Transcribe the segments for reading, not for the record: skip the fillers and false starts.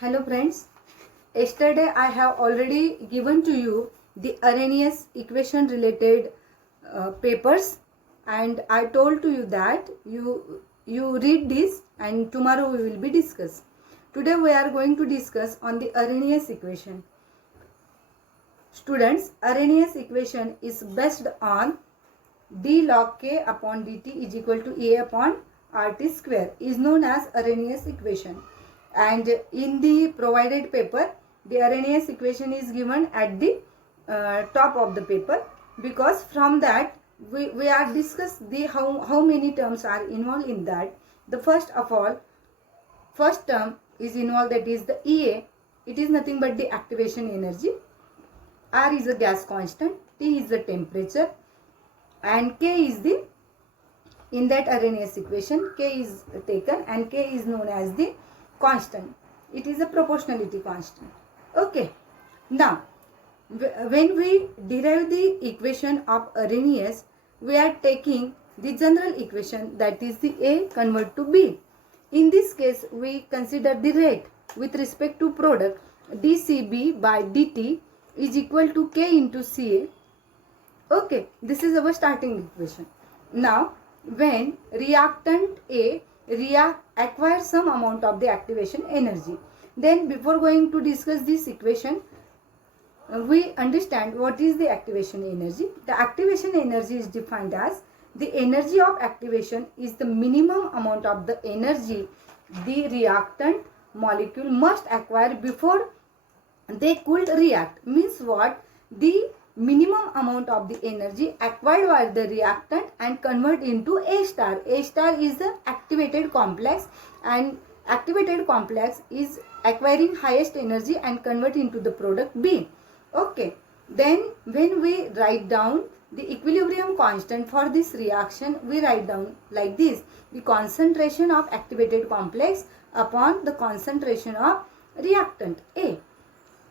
Hello friends, yesterday I have already given to you the Arrhenius equation related papers, and I told to you that you read this and tomorrow we will be discuss. Today we are going to discuss on the Arrhenius equation. Students, Arrhenius equation is based on d log k upon dt is equal to a upon rt square is known as Arrhenius equation. And in the provided paper, the Arrhenius equation is given at the top of the paper, because from that we are discuss the how many terms are involved in that. The first term is involved, that is the EA. It is nothing but the activation energy. R is a gas constant, T is the temperature, and K is the, in that Arrhenius equation, K is taken and K is known as the constant. It is a proportionality constant. Okay. Now, when we derive the equation of Arrhenius, we are taking the general equation, that is the A convert to B. In this case, we consider the rate with respect to product dCB by dt is equal to K into Ca. Okay, this is our starting equation. Now, when reactant A acquires some amount of the activation energy, then before going to discuss this equation, we understand what is the activation energy. The activation energy is defined as the energy of activation is the minimum amount of the energy the reactant molecule must acquire before they could react. Means what? The minimum amount of the energy acquired by the reactant and convert into A star. A star is the activated complex, and activated complex is acquiring highest energy and convert into the product B. Okay. Then when we write down the equilibrium constant for this reaction, we write down like this: the concentration of activated complex upon the concentration of reactant A,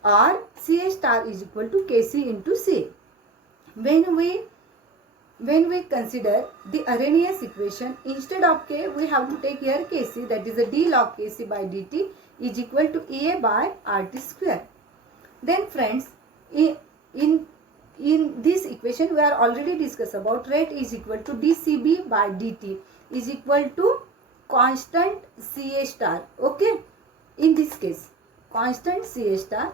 or Ca star is equal to Kc into Ca. When we consider the Arrhenius equation, instead of K we have to take here Kc, that is a d log Kc by dt is equal to Ea by Rt square. Then friends, in this equation we are already discussed about rate is equal to dCB by dt is equal to constant Ca star. Okay, in this case constant Ca star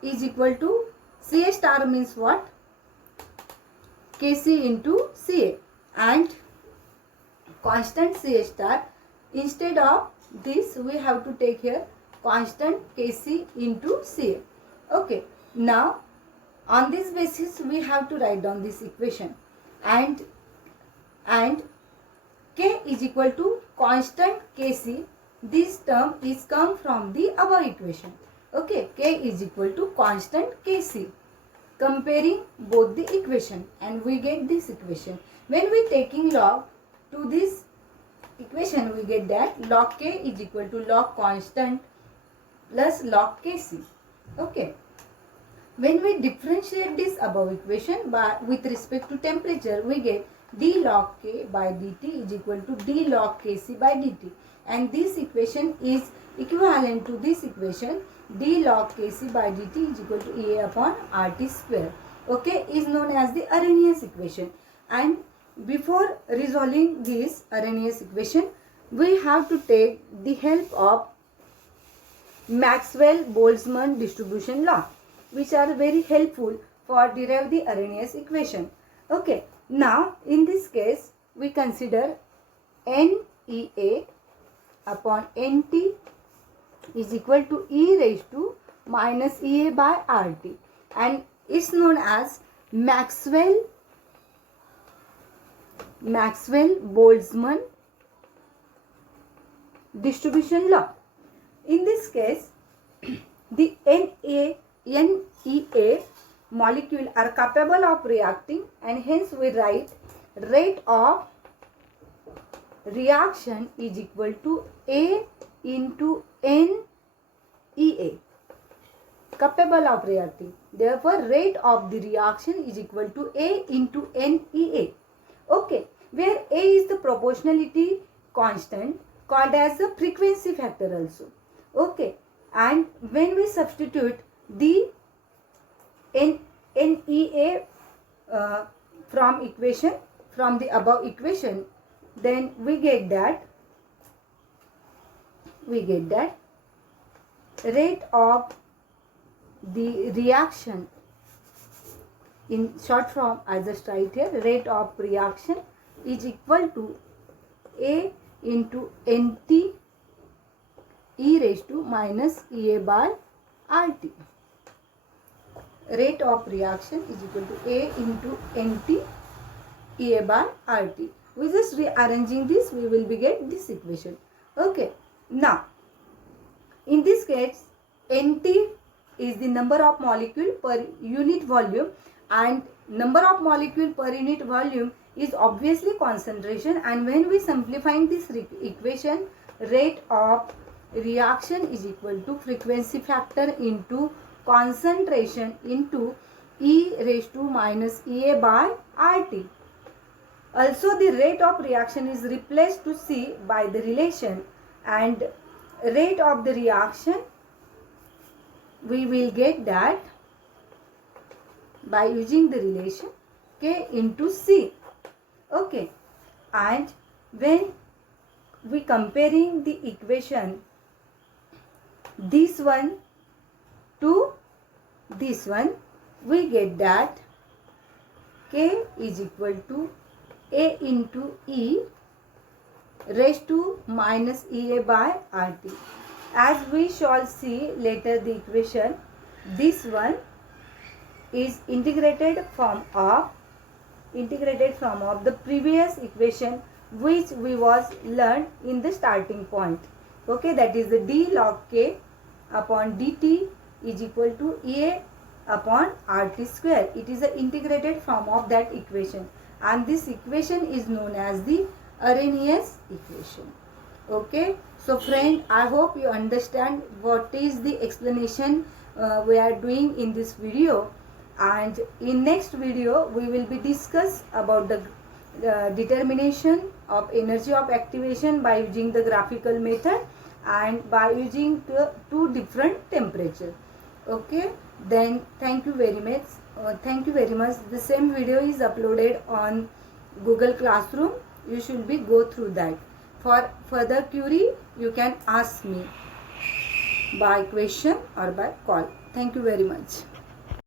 is equal to, Ca star means what? Kc into Ca, and constant Ca star, instead of this we have to take here constant Kc into Ca. Okay, now on this basis we have to write down this equation, and K is equal to constant Kc. This term is come from the above equation. Okay, K is equal to constant Kc. Comparing both the equation, and we get this equation. When we taking log to this equation, we get that log K is equal to log constant plus log Kc. Okay. When we differentiate this above equation with respect to temperature, we get d log K by dt is equal to d log Kc by dt, and this equation is equivalent to this equation, d log Kc by dt is equal to A upon Rt square. Okay, is known as the Arrhenius equation. And before resolving this Arrhenius equation, we have to take the help of Maxwell-Boltzmann distribution law, which are very helpful for derive the Arrhenius equation. Okay, now in this case we consider NEA upon NT is equal to E raised to minus Ea by RT, and it's known as Maxwell-Boltzmann distribution law. In this case, the NEA molecule are capable of reacting, and hence we write rate of reaction is equal to A into NEA, capable of reacting. Therefore, rate of the reaction is equal to A into NEA. Okay, where A is the proportionality constant called as the frequency factor also. Okay, and when we substitute the NEA from the above equation, then we get that rate of the reaction, in short form I just write here, rate of reaction is equal to A into NT e raised to minus EA by RT. Rate of reaction is equal to A into NT EA by RT. We just rearranging this, we will be get this equation. Okay. Now, in this case, NT is the number of molecule per unit volume, and number of molecule per unit volume is obviously concentration, and when we simplifying this equation, rate of reaction is equal to frequency factor into concentration into E raised to minus EA by RT. Also, the rate of reaction is replaced to C by the relation, and rate of the reaction we will get that by using the relation K into C. Okay, and when we comparing the equation this one to this one, we get that K is equal to A into E raised to minus EA by RT. As we shall see later the equation, this one is integrated from of the previous equation which we was learned in the starting point. Okay, that is the d log K upon dt is equal to EA upon RT square. It is the integrated form of that equation, and this equation is known as the Arrhenius equation. Okay, so friend, I hope you understand what is the explanation we are doing in this video, and in next video we will be discuss about the determination of energy of activation by using the graphical method and by using the two different temperature. Okay, then thank you very much. The same video is uploaded on Google Classroom. You should be go through that. For further query, you can ask me by question or by call. Thank you very much.